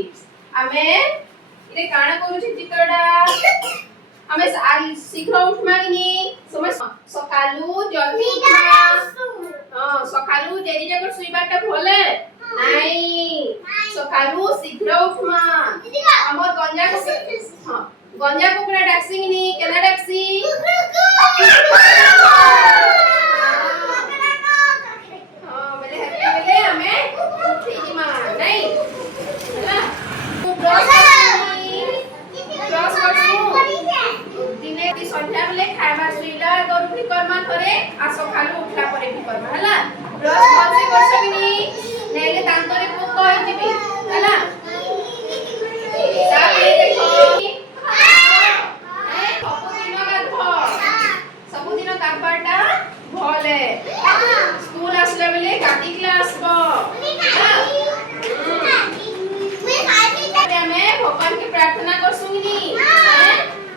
bees. ଆମେ ଇରେ କାଣା କରୁଛି ଚିତ୍ରଟା ଆମେ ଶୀଘ୍ର ଉଠମା କିନି ସମୟ ସକାଳୁ ଜଲ୍ଦି ଉଠମା ସକାଳୁ ଡେରି ଯାକ ଶୋଇବାଟା ଭଲେ ନାଇଁ ସକାଳୁ ଶୀଘ୍ର ଉଠମା ଆମର ଗଞ୍ଜା କୁକୁଡ଼ା ଡାକସି କିନି କେନା ଡାକସି सन्ध्या बेले खाइबा सुइला गरुठी कर्मा करे आ सखालु उठला परे भी कर्मा हला ब्रश भलसे करछ बिनी नेले दांतरे पोक होई जिबी हला साबे देखो सबुदिन गाधबाटा भले स्कूल आसले बेले गाधी क्लास बो भगवान की प्रार्थना करसुनी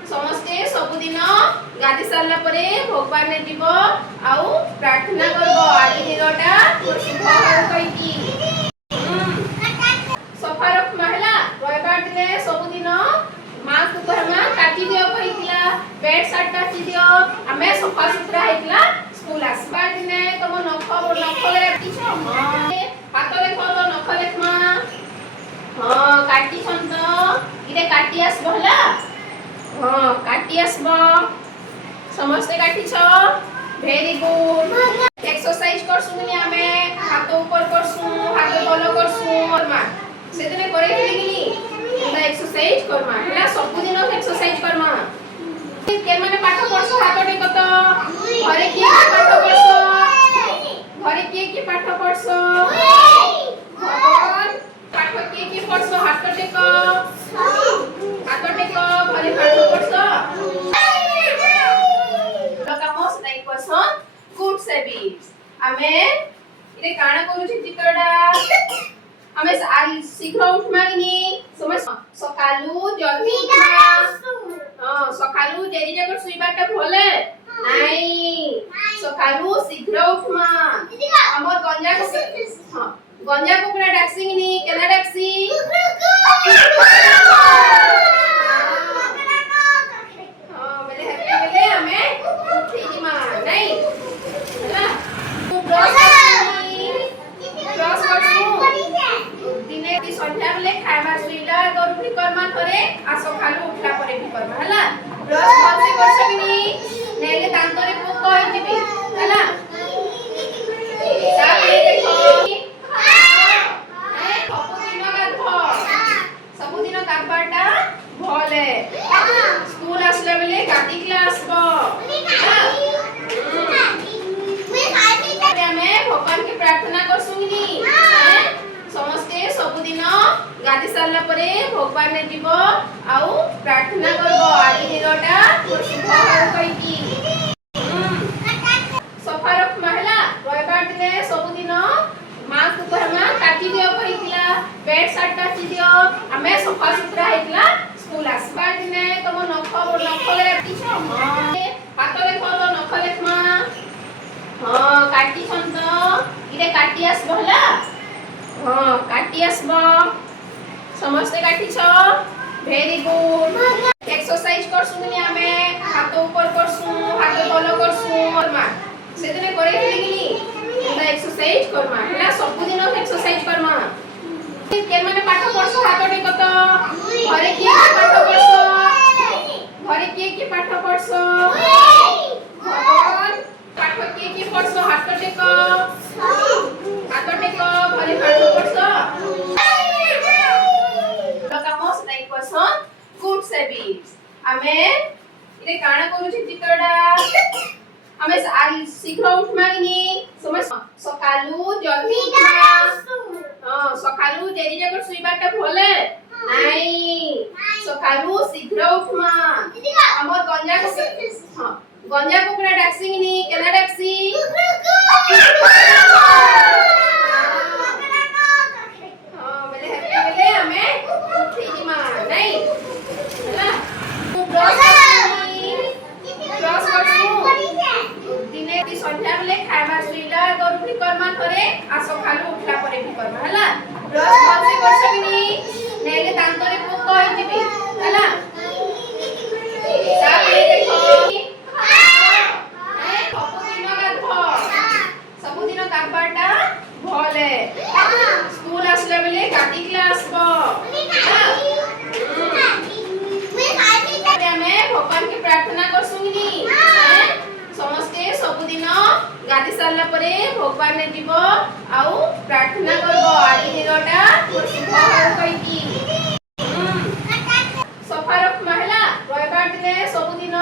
समस्ते सबुदिन गाधी सारला परे भगवान ने जीव आउ प्रार्थना करबो आज दिनटा शुभ हो कहिकी सफा रख महिला रविवार दिने सबुदिन मां को कहमा काटी दियो कहितला बेड साट काटी दियो हमें सफा सुथरा हेतला स्कूल आसबा दिने तुम नख ले काटी हाथ देखो तो नख देखमा हां काटी छन तो इरे काटी आसबो हला हां काटी आसबो समस्ते काटी छ वेरी गुड एक्सरसाइज करसुनी हमें हाथ ऊपर करसु हाथ तल करसु करमा सेदिने करे थिलिनी एटा एक्सरसाइज करमा हला सब दिन एक्सरसाइज करमा के माने पाठ पढसु हाथ टेक तो घरे के पाठ पढसु घरे के पाठ पढसु भगवान पाठ के पढसु हाथ टेक घरे पाठ पढसु लकामोस लाइक पर्सन गुड सेविंग्स आमे इरे काना करूची चित्रटा आमे शीघ्र उठमा किनी समय सकालू जल्दी उठमा सकालू डेरी जाकर सुइबाटा भले नाई सकालू शीघ्र उठमा हमर गंजा कुकुड़ा डाकसी किनी केना डाकसी सन्ध्या बेले खाइबा सुइला गरुठी कर्मा करे आ सखालु उठला परे भी कर्मा हला ब्रश भलसे करछ बिनी नेले दांतरे पोक होई जिबी हला साबे देखो सबुदिन गाधबाटा भले स्कूल आसले बेले गाधी क्लास बो भगवान की प्रार्थना करसुनी समस्ते सबुदिन गाधी सारला परे भगवान ने जीव आउ प्रार्थना करबो आज दिनटा शुभ हो कहिकी सफा रख महिला रविवार दिने सबुदिन मां को कहमा काटी दियो कहितला बेड साट काटी दियो हमें सफा सुथरा हेतला स्कूल आसबा दिने तुम नख ले काटी छ हाथ देखो तो नख देखमा हां काटी छन तो इरे काटी आसबो हला हां काटी आसबो समस्ते काटी छ वेरी गुड एक्सरसाइज करसुनी हमें हाथ ऊपर करसु हाथ तल करसु करमा सेदिने करे थिलिनी एटा एक्सरसाइज करमा हला सब दिन एक्सरसाइज करमा के माने पाठ पढसु हाथ टेक तो घरे के पाठ पढसु घरे के पाठ पढसु भगवान पाठ के पढसु हाथ टेक घरे पाठ पढसु लकामोस लाइक पर्सन गुड सेविंग्स आमे इरे काना करूची चित्रटा आमे शीघ्र उठमा किनी समय सकालू जल्दी उठमा सकालू डेरी जाकर सुइबाटा भले नाई सकालू शीघ्र उठमा हमर गंजा कुकुड़ा डाकसी किनी केना डाकसी सन्ध्या बेले खाइबा सुइला गरुठी कर्मा करे आ सखालु उठला परे भी कर्मा हला ब्रश भलसे करछ बिनी ଯିବି ହେଲା ତାପରେ ଦେଖ ସବୁଦିନ ଗାଧବାଟା ଭଲେ ସ୍କୁଲ ଆସିଲା ବେଲେ ଗାଧେଇକି ଆସିବ ଆମେ ଭଗବାନকে ପ୍ରାର୍ଥନା କରସୁନି ସମସ୍ତେ ସବୁଦିନ ଗାଧି ସାରିଲା ପରେ ଭଗବାନ ଯିବ ଆଉ ପ୍ରାର୍ଥନା କରବ ଆଜି ଦିନଟା ଶୁଭ ହଉ କହିକି ସଫା ରଖମା ହେଲା ରବିବାର ଦିନେ ସବୁଦିନ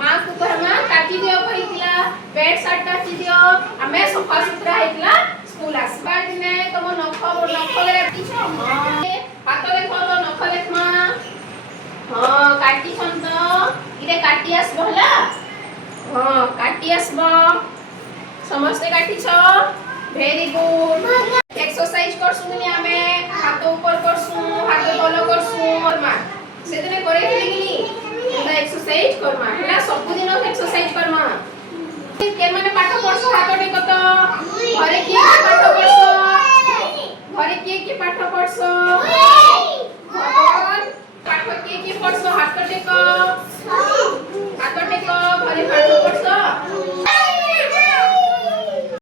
ମାଙ୍କୁ କହିମା କାଟି ଦିଅ କହିଥିଲା ବେଡ ସାର୍ଟ କାଟି ଦିଅ ଆମେ ସଫା ସୁତରା ହେଇଥିଲା ସ୍କୁଲ ଆସିବାର ଦିନେ ତମ ନଖରେ କାଟିଛ ହାତ ଦେଖ ତ ନଖ ଦେଖମା ହଁ କାଟି ଛନ୍ତ ଇରେ କାଟି আসবো ହେଲା ହଁ କାଟି আসবো ସମସ୍ତେ କାଟିଛ ভেরি গুড এক্সারসাইজ করছুনি ଆମେ হাত উপর করছু হাত তল করছু করমা সেদিনে করেইলি কিনি এটা এক্সারসাইজ করমা ହେଲା ସବୁଦିନ এক্সারসাইজ করমা কে মানে পাঠ পড়ছ হাত টেক তো ঘরে কি পাঠ পড়ছ ঘরে কি পাঠ পড়ছ ভগবান পাঠ কি পড়ছ হাত টেক ঘরে পাঠ